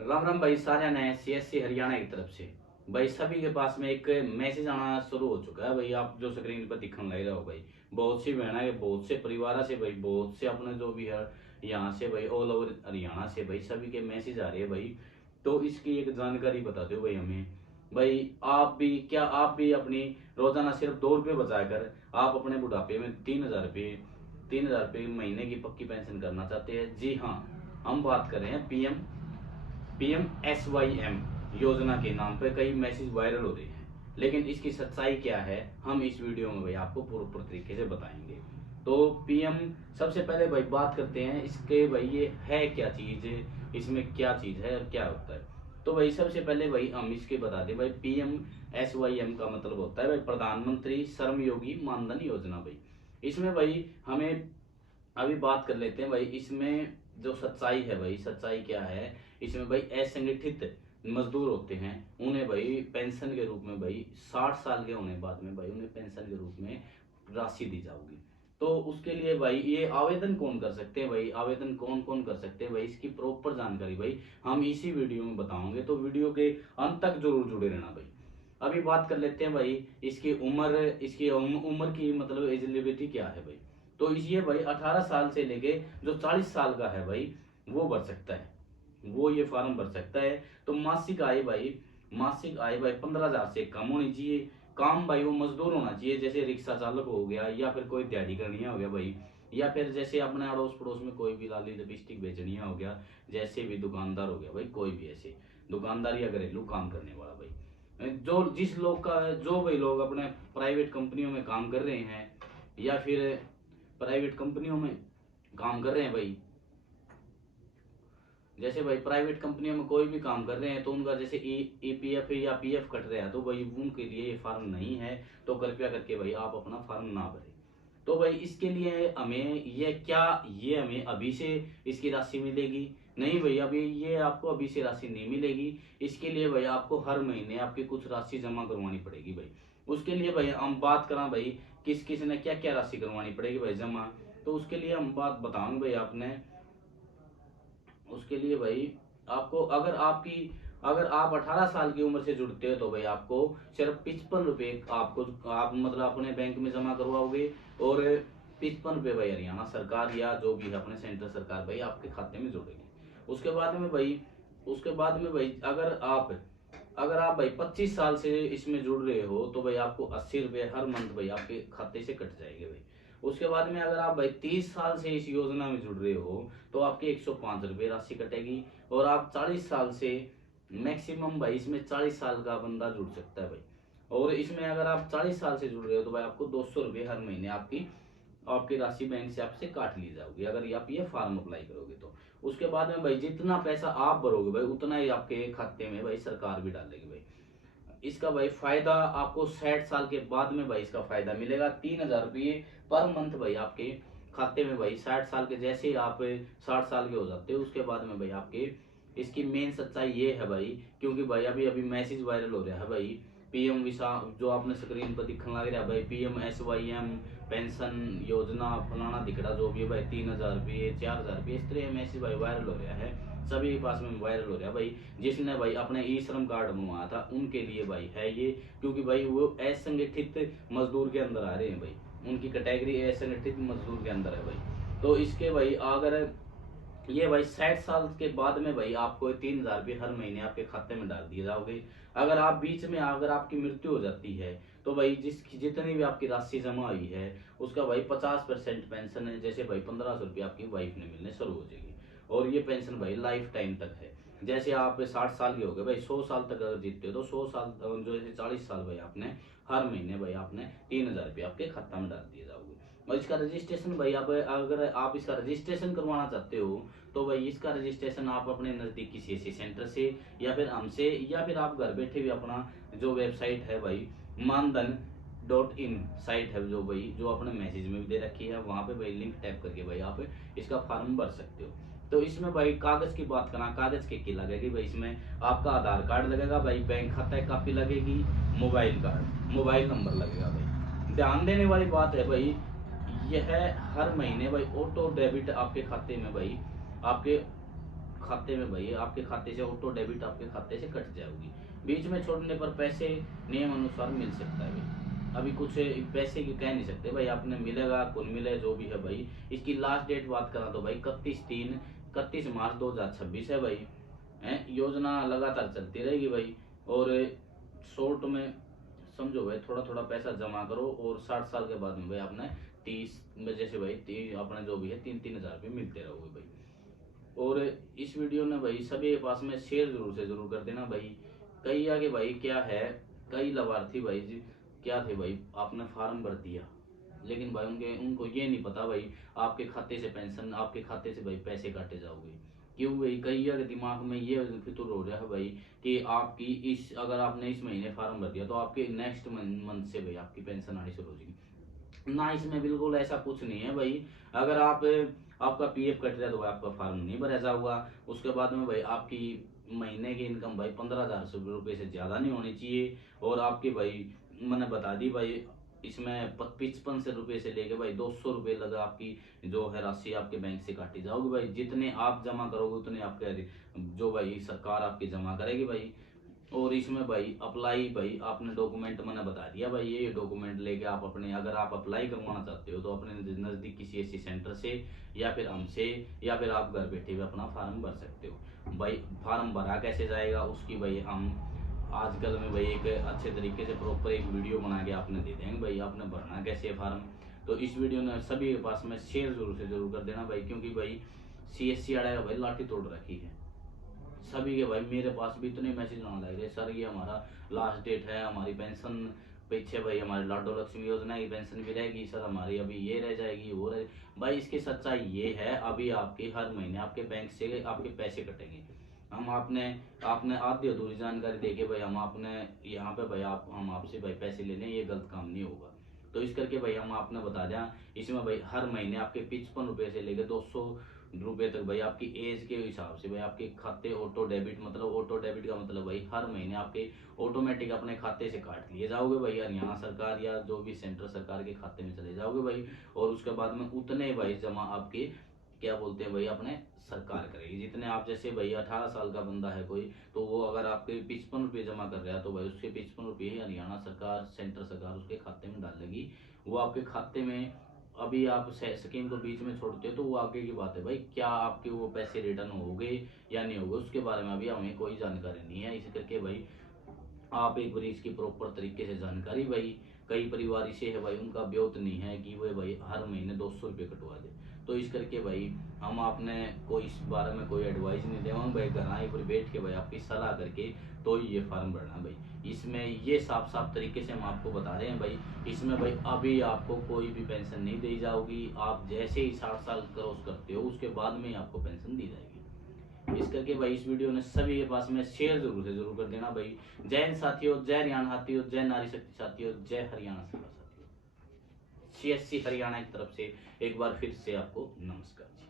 राम राम भाई, सारे ने सीएससी हरियाणा की तरफ से भाई सभी के पास में एक मैसेज आना शुरू हो चुका है भाई। आप जो स्क्रीन पर दिखने लग रहे हो भाई, बहुत सी बहना है, बहुत से परिवार से भाई, बहुत से अपने जो भी है यहाँ से भाई, ऑल ओवर हरियाणा से भाई सभी के मैसेज आ रहे हैं भाई। तो इसकी एक जानकारी बता दो भाई हमें। भाई आप भी अपनी रोजाना सिर्फ 2 रुपये बचाकर आप अपने बुढ़ापे में 3,000 रुपये महीने की पक्की पेंशन करना चाहते हैं? जी हाँ, हम बात कर रहे हैं PMSYM योजना के नाम पे कई मैसेज वायरल हो रहे हैं, लेकिन इसकी सच्चाई क्या है हम इस वीडियो में भाई आपको पूर्ण तरीके से बताएंगे। तो पीएम, सबसे पहले भाई बात करते हैं इसके भाई, ये है क्या चीज, इसमें क्या चीज है और क्या होता है। तो भाई सबसे पहले भाई हम इसके बता दें भाई, PMSYM का मतलब होता है भाई प्रधानमंत्री श्रम योगी मानधन योजना भाई। इसमें भाई हमें अभी बात कर लेते हैं भाई, इसमें जो सच्चाई है भाई, सच्चाई क्या है इसमें भाई, असंगठित मजदूर होते हैं उन्हें भाई पेंशन के रूप में भाई 60 साल के होने बाद में भाई उन्हें पेंशन के रूप में राशि दी जाएगी। तो उसके लिए भाई ये आवेदन कौन कर सकते हैं भाई, आवेदन कौन कौन कर सकते हैं भाई, इसकी प्रॉपर जानकारी भाई हम इसी वीडियो में बताओगे, तो वीडियो के अंत तक जरूर जुड़े रहना भाई। अभी बात कर लेते हैं भाई इसकी उम्र की मतलब एलिजिबिलिटी क्या है भाई। तो ये भाई 18 साल से लेके जो 40 साल का है भाई वो भर सकता है, वो ये फॉर्म भर सकता है। तो मासिक आय भाई 15,000 से कम होनी चाहिए। काम भाई वो मजदूर होना चाहिए, जैसे रिक्शा चालक हो गया, या फिर कोई दिहाड़ी करनिया हो गया भाई, या फिर जैसे अपने अड़ोस पड़ोस में कोई भी लाली लिपस्टिक बेचनिया हो गया, जैसे भी दुकानदार हो गया भाई, कोई भी ऐसे दुकानदार या घरेलू काम करने वाला भाई, जो जिस लोग का जो भाई लोग अपने प्राइवेट कंपनियों में काम कर रहे हैं, या फिर प्राइवेट कंपनियों में काम कर रहे हैं भाई, जैसे भाई प्राइवेट कंपनियों में कोई भी काम कर रहे हैं तो उनका जैसे ईपीएफ या पीएफ कट रहा है, तो भाई उनके लिए ये फार्म नहीं है। तो कृपया करके भाई आप अपना फार्म ना भरें। तो भाई इसके लिए हमें ये हमें अभी से इसकी राशि मिलेगी? नहीं भाई, अभी ये आपको अभी से राशि नहीं मिलेगी। इसके लिए भाई आपको हर महीने आपकी कुछ राशि जमा करवानी पड़ेगी भाई। उसके लिए भाई हम बात करा भाई किस किस ने क्या क्या राशि करवानी पड़ेगी भाई जमा, तो उसके लिए हम बात बताऊंगे भाई आपने। उसके लिए भाई आपको अगर आप 18 साल की उम्र से जुड़ते हो तो भाई आपको सिर्फ 55 रुपये आप मतलब अपने बैंक में जमा करवाओगे, और 55 रुपये भाई हरियाणा सरकार या जो भी है अपने सेंट्रल सरकार भाई आपके खाते में जोड़ेगी। उसके बाद में भाई अगर आप भाई 25 साल से इसमें जुड़ रहे हो तो भाई आपको 80 रुपये हर मंथ भाई आपके खाते से कट जाएंगे भाई। उसके बाद में अगर आप भाई 30 साल से इस योजना में जुड़ रहे हो तो आपके 105 रुपये राशि कटेगी। और आप 40 साल से मैक्सिमम भाई, इसमें 40 साल का बंदा जुड़ सकता है भाई, और इसमें अगर आप 40 साल से जुड़ रहे हो तो भाई आपको 200 रुपये हर महीने आपकी आपकी राशि बैंक से आपसे काट ली जाओगी, अगर आप ये फॉर्म अप्लाई करोगे तो। उसके बाद में भाई जितना पैसा आप भरोगे भाई उतना ही आपके खाते में भाई सरकार भी डालेगी भाई। इसका भाई फायदा आपको 60 साल के बाद में भाई इसका फायदा मिलेगा, 3,000 रुपये पर मंथ भाई आपके खाते में भाई। 60 साल के जैसे ही आप 60 साल के हो जाते हो उसके बाद में भाई आपके, इसकी मेन सच्चाई ये है भाई, क्योंकि भाई अभी अभी मैसेज वायरल हो रहा है भाई, पीएम विसा जो आपने स्क्रीन पर दिखने लग रहा है भाई, PMSYM पेंशन योजना फलाना दिख रहा जो भी है भाई, 3,000 रुपये 4,000 रुपये इस तरह मैसेज भाई वायरल हो रहा है, सभी के पास में वायरल हो रहा है भाई। जिसने भाई अपने ई श्रम कार्ड बनवाया था उनके लिए भाई है ये, क्योंकि भाई वो असंगठित मजदूर के अंदर आ रहे हैं भाई, उनकी कैटेगरी असंगठित मजदूर के अंदर है भाई। तो इसके भाई अगर ये भाई 60 साल के बाद में भाई आपको 3,000 रुपये हर महीने आपके खाते में डाल दिए जाओगे। अगर आप बीच में अगर आपकी मृत्यु हो जाती है तो भाई जितनी भी आपकी राशि जमा हुई है उसका भाई 50% पेंशन है, जैसे भाई 1,500 रुपये आपकी वाइफ ने मिलने शुरू हो जाएगी। और ये पेंशन भाई लाइफ टाइम तक है। जैसे आप 60 साल के हो गए भाई, 100 साल तक अगर जीतते हो तो 100 साल जो है 40 साल भाई आपने हर महीने भाई आपने 3,000 रुपये आपके खाता में डाल दिए जाओगे। और इसका रजिस्ट्रेशन भाई, आप अगर आप इसका रजिस्ट्रेशन करवाना चाहते हो तो भाई इसका रजिस्ट्रेशन आप अपने नजदीकी सीएससी सेंटर से या फिर हमसे, या फिर आप घर बैठे भी अपना जो वेबसाइट है भाई मानधन.in साइट है जो भाई जो अपने मैसेज में भी दे रखी है, वहां पे भाई लिंक टैप करके भाई आप इसका फॉर्म भर सकते हो। तो इसमें भाई कागज की बात करा, कागज की लगेगी भाई, इसमें आपका आधार कार्ड लगेगा भाई, बैंक खाता कापी लगेगी, मोबाइल नंबर लगेगा भाई। ध्यान देने वाली बात है भाई, यह हर महीने भाई ऑटो डेबिट आपके खाते में भाई आपके खाते में भाई आपके खाते से ऑटो डेबिट आपके खाते से कट जाएगी। बीच में छोड़ने पर पैसे नियम अनुसार मिल सकता है भाई। अभी कुछ पैसे की कह नहीं सकते भाई, आपने मिलेगा कौन मिले जो भी है भाई। इसकी लास्ट डेट बात करा तो भाई 31 मार्च 2026 है भाई। योजना लगातार चलती रहेगी भाई। और शॉर्ट में समझो भाई, थोड़ा थोड़ा पैसा जमा करो और 60 साल के बाद में भाई आपने 30 में जैसे भाई अपने जो भी है 3-3 हजार रुपये मिलते रहोगे भाई। और इस वीडियो ने भाई सभी के पास में शेयर जरूर से जरूर कर देना भाई। कई आगे भाई क्या है, कई लाभार्थी भाई जी क्या थे भाई, आपने फार्म भर दिया लेकिन भाई उनको ये नहीं पता भाई आपके खाते से पेंशन, आपके खाते से भाई पैसे काटे जाओगे। क्यों भाई, कई के दिमाग में ये फितूर हो रहा है भाई कि आपकी इस अगर आपने इस महीने फार्म भर दिया तो आपके नेक्स्ट मंथ से भाई आपकी पेंशन आनी शुरू हो जाएगी। ना, इसमें बिल्कुल ऐसा कुछ नहीं है भाई। अगर आपका पीएफ कट रहा है तो भाई आपका फार्म नहीं भरा जाऊगा। उसके बाद में भाई आपकी महीने की इनकम भाई 15,000 रुपये से ज्यादा नहीं होनी चाहिए। और आपकी भाई मैंने बता दी भाई, इसमें 55 रुपये से लेके भाई 200 रुपये लगा आपकी जो है राशि आपके बैंक से काटी जाओगी भाई। जितने आप जमा करोगे उतने आपके जो भाई सरकार आपकी जमा करेगी भाई। और इसमें भाई अप्लाई भाई आपने डॉक्यूमेंट मैंने बता दिया भाई, ये डॉक्यूमेंट लेके आप अपने अगर आप अप्लाई करवाना चाहते हो तो अपने नज़दीक किसी ऐसी सेंटर से या फिर हमसे या फिर आप घर बैठे हुए अपना फार्म भर सकते हो भाई। फार्म भरा कैसे जाएगा उसकी भाई हम आजकल में भाई एक अच्छे तरीके से प्रॉपर एक वीडियो बना के आपने दे देंगे भाई, आपने भरना कैसे है फार्म। तो इस वीडियो ने सभी के पास में शेयर जरूर से जरूर कर देना भाई, क्योंकि भाई सीएससी आड़ा का भाई लाठी तोड़ रखी है सभी के भाई। मेरे पास भी इतने मैसेज आने लग रहे सर ये हमारा लास्ट डेट है, हमारी पेंशन पीछे भाई हमारी लाडो लक्ष्मी योजना की पेंशन भी रहेगी सर, हमारी अभी ये रह जाएगी वो रह। भाई इसकी सच्चाई ये है, अभी आपके हर महीने आपके बैंक से आपके पैसे कटेंगे। हम आपने आपने आधी अधूरी जानकारी देके भाई हम आपने यहाँ पे भाई हम आपसे भाई पैसे लेने, ये गलत काम नहीं होगा। तो इस करके भाई हम आपने बता दें इसमें भाई हर महीने आपके 55 रुपये से लेकर 200 रुपये तक भाई आपकी एज के हिसाब से भाई आपके खाते ऑटो डेबिट, मतलब ऑटो डेबिट का मतलब भाई हर महीने आपके ऑटोमेटिक अपने खाते से काट लिए जाओगे भाई, हरियाणा सरकार या जो भी सेंट्रल सरकार के खाते में चले जाओगे भाई। और उसके बाद में उतने भाई जमा आपके क्या बोलते हैं भाई अपने सरकार करेगी। जितने आप जैसे भाई 18 साल का बंदा है कोई, तो वो अगर आपके 55 रुपये जमा कर रहा है तो भाई उसके 55 रुपये ही हरियाणा सरकार सेंट्रल सरकार उसके खाते में डालेगी। वो आपके खाते में अभी आप स्कीम को बीच में छोड़ते हो तो वो आगे की बात है भाई, क्या आपके वो पैसे रिटर्न हो गए या नहीं हो गए उसके बारे में अभी हमें कोई जानकारी नहीं है। इसी करके भाई आप एक बार इसकी प्रॉपर तरीके से जानकारी भाई, कई परिवार इसे है भाई उनका ब्योत नहीं है कि वो भाई हर महीने 200 रुपये कटवा दे। तो इस करके भाई हम आपने कोई इस बारे में कोई एडवाइस नहीं देंगे भाई, घर पर बैठ के भाई आपकी सलाह करके तो ये फार्म भरना भाई। इसमें ये साफ साफ तरीके से हम आपको बता रहे हैं भाई, इसमें भाई अभी आपको कोई भी पेंशन नहीं दी जाओगी। आप जैसे ही 60 साल क्रॉस करते हो उसके बाद में ही आपको पेंशन दी जाएगी। इस करके भाई इस वीडियो ने सभी के पास में शेयर जरूर से जरूर कर देना भाई। जय हिंद साथियों, जय हरियाणा साथियों, जय नारी शक्ति साथियों, जय हरियाणा सेवा साथियों। सीएससी हरियाणा की तरफ से एक बार फिर से आपको नमस्कार जी।